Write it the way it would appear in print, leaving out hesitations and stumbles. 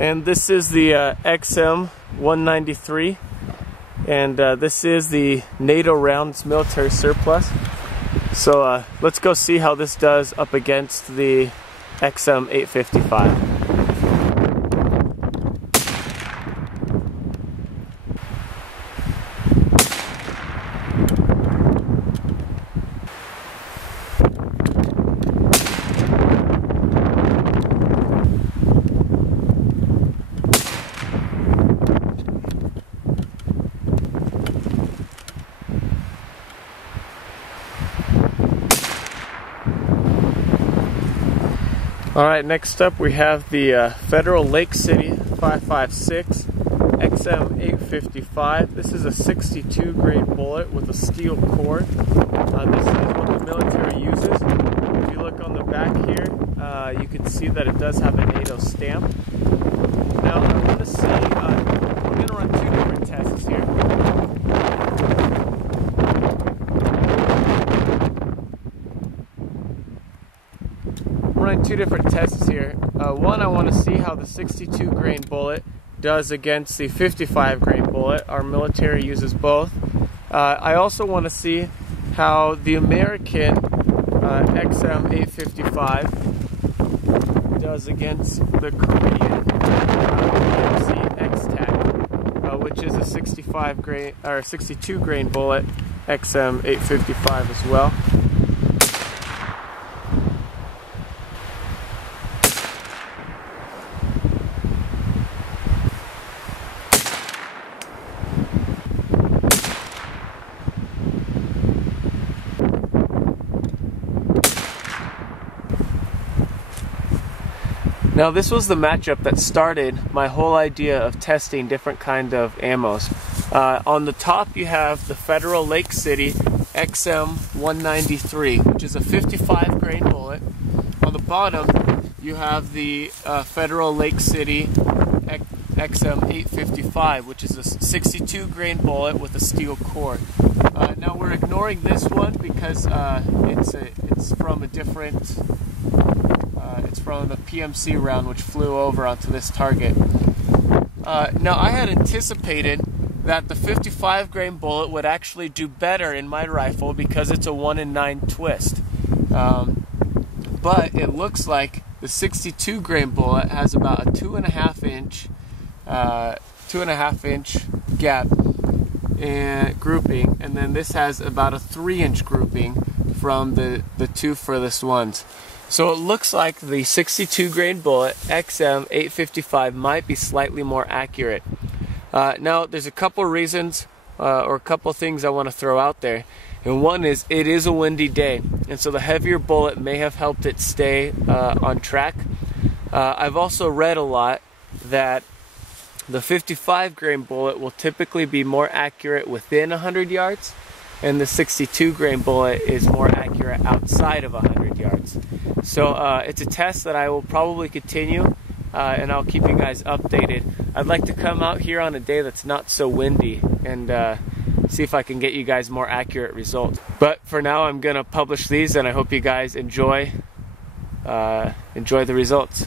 And this is the XM193, and this is the NATO rounds military surplus. So let's go see how this does up against the XM855. Alright, next up we have the Federal Lake City 5.56 XM855. This is a 62 grain bullet with a steel core. This is what the military uses. If you look on the back here, you can see that it does have a NATO stamp. Now I want to see, we're going to run two different tests here. Running two different tests here. One, I want to see how the 62 grain bullet does against the 55 grain bullet. Our military uses both. I also want to see how the American XM855 does against the Korean XTAC, which is a 65 grain or 62 grain bullet XM855 as well. Now this was the matchup that started my whole idea of testing different kind of ammos. On the top you have the Federal Lake City XM193, which is a 55 grain bullet. On the bottom you have the Federal Lake City XM855, which is a 62 grain bullet with a steel core. Now we're ignoring this one because it's from a different. It's from the PMC round which flew over onto this target. Now I had anticipated that the 55 grain bullet would actually do better in my rifle because it's a 1 in 9 twist. But it looks like the 62 grain bullet has about a 2.5 inch gap and grouping, and then this has about a 3-inch grouping from the two furthest ones. So it looks like the 62 grain bullet XM855 might be slightly more accurate. Now there's a couple reasons or a couple things I want to throw out there. And one is it is a windy day, and so the heavier bullet may have helped it stay on track. I've also read a lot that the 55 grain bullet will typically be more accurate within 100 yards, and the 62 grain bullet is more accurate outside of 100 yards. So it's a test that I will probably continue, and I'll keep you guys updated. I'd like to come out here on a day that's not so windy and see if I can get you guys more accurate results. But for now, I'm gonna publish these, and I hope you guys enjoy the results.